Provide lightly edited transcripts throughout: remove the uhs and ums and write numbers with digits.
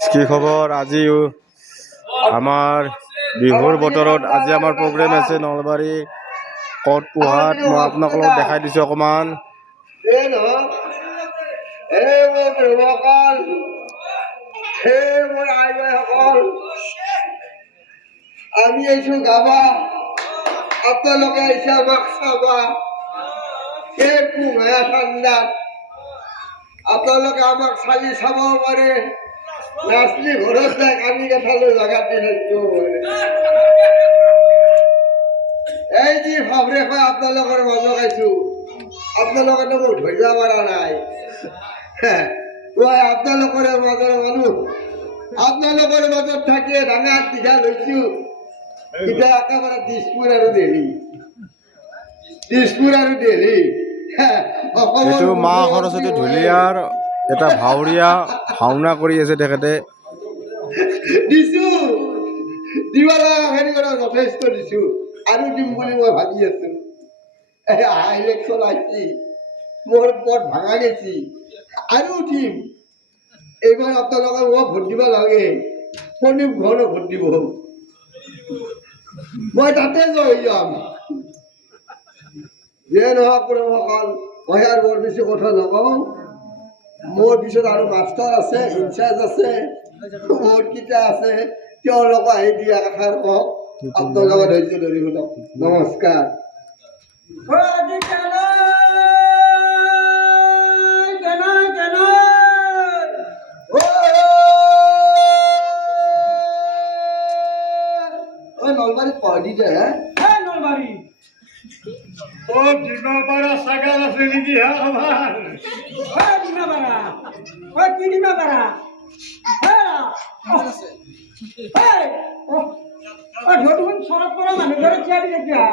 কি খবৰ? আজি আমাৰ বিহুৰ বতৰত আজি আমাৰ প্ৰগ্ৰেম আছে নলবাৰী কট পোহাত। মই আপোনালোকক দেখাই দিছোঁ অকণমান। আমি আহিছো গাবা, আপোনালোকে আহিছে আমাক চাবা। সেই পুঙা ঠাণ্ডাত আপোনালোকে আমাক চালি চাব পাৰে। নাচলি ঘৰত যায় কানি কেঠালৈ জাগাত দি থাকিব পাৰে। এই যি ভাবৰে কয় আপোনালোকৰ মাজত আইছো, আপোনালোকেতো মোক ধৰিব পৰা নাই। আপোনালোকৰে মাজৰ মানুহ, আপোনালোকৰ মাজত থাকি ডাঙৰ দীঘা লৈছো। এতিয়া একেবাৰে দিছপুৰ আৰু দেৰি, দিছপুৰ আৰু দেৰি। এইটো মা সৰস্বতী ঢুলীয়াৰ এটা ভাৱৰীয়া ভাওনা কৰি আছে তেখেতে। দিছো দিবাৰ হেৰি কৰা যথেষ্ট দিছো, আৰু দিম বুলি মই ভাবি আছো। ইলেকশ্যন আহিছে, মোৰ পথ ভাঙা গেছি, আৰু উঠিম। এইবাৰ আপোনালোকে মই ভোট দিব লাগে, শনিম ঘৰলৈ ভোট দিব। মই তাতে জয় যাম। যে নহওক সকল মই আৰু বৰ বেছি কথা নকওঁ। মোৰ পিছত আৰু মাষ্টাৰ আছে, ইনচাৰ্জ আছে, মোৰ কেইটা আছে, তেওঁলোকক আহি দিয়া এষাৰ কওক। আপোনালোকে ধৈৰ্য ধৰি শুনক। নমস্কাৰ। নলবাৰীত পঢ়ি যায় নলবাৰী ডিমাপাড়া সাগার আছে নাকি? আমার ডিমাপাড়া কি ডিমাপাড়া নতুন সড়ক করা মানুষ ধরে চেয়ারি দেখা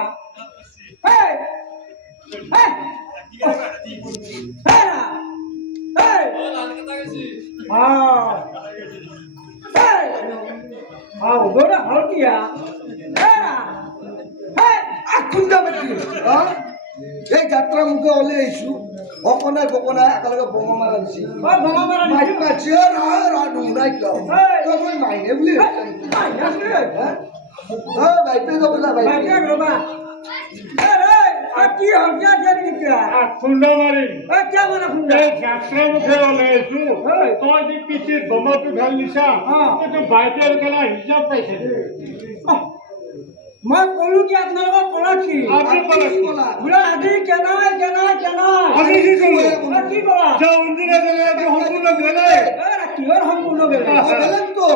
এই যাত্রা মুখে ওলে আইসু অকনায় বকনায় একেলগে বোমা মারাছি মাইক মারছি মাইনে বলি বাইপে যাবো না বাইপে কি হলকা খুন্ডা মারি যাত্রা মুখে ওলাইছো তই যে পিঠিত বোমাটো ঢাল দিছা, এইটো বাইকের খেলা হিসাব পাইছে। মই কলো কি আপোনালোকক কলা কি বোলে আজি কেনাই কেনাই কেনাই আমি কি কলো? কি কলা যা উন্দিরা গেলে সম্পূর্ণ গেলে কিহৰ সম্পূৰ্ণ বেলেগ বেলেগতো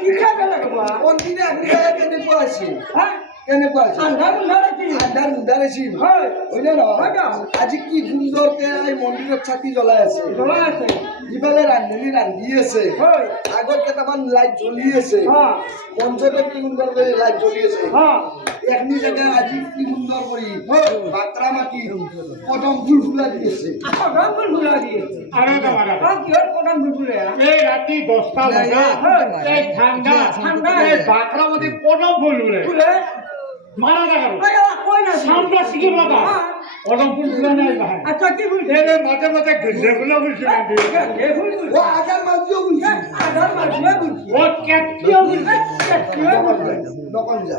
কিটা বেলেগ কোনদিনে আপুনি কেনেকুৱা আছিল কেনেকুৱা আছিল আন্ধাৰ মুন্ধাৰ আছিল আন্ধাৰ মুন্ধাৰ আছিল হয়নে নহয়? আজি কি সুন্দৰকে এই মন্দিৰত চাকি জ্বলাই আছে ইফালে ৰান্ধনী ৰান্ধি আছে, আগত কেইটামান লাইট জ্বলি আছে, মঞ্চতে কি সুন্দৰকৈ লাইট জ্বলি আছে। এখনি জেগা আজি কি সুন্দৰ কৰি বাত্ৰা মাটি পদম ফুল ফুলা দি আছে। পদম ফুল ফুলা দি আছে আর কিহৰ পদম ফুল ফুলে? এই রাতি 10টা বাজে এই ঠান্ডা এই বাকরামতি পদম ফুল ফুলে মারা যাবে কই না সামনে শিখে লাগা পদম ফুল ফুলে নাই ভাই। আচ্ছা কি ফুল এই মাঝে মাঝে গেলে ফুলে বলছি ও আগার মাঝিও বলছি আগার মাঝিও বলছি ও কেটিও বলছি নকল যা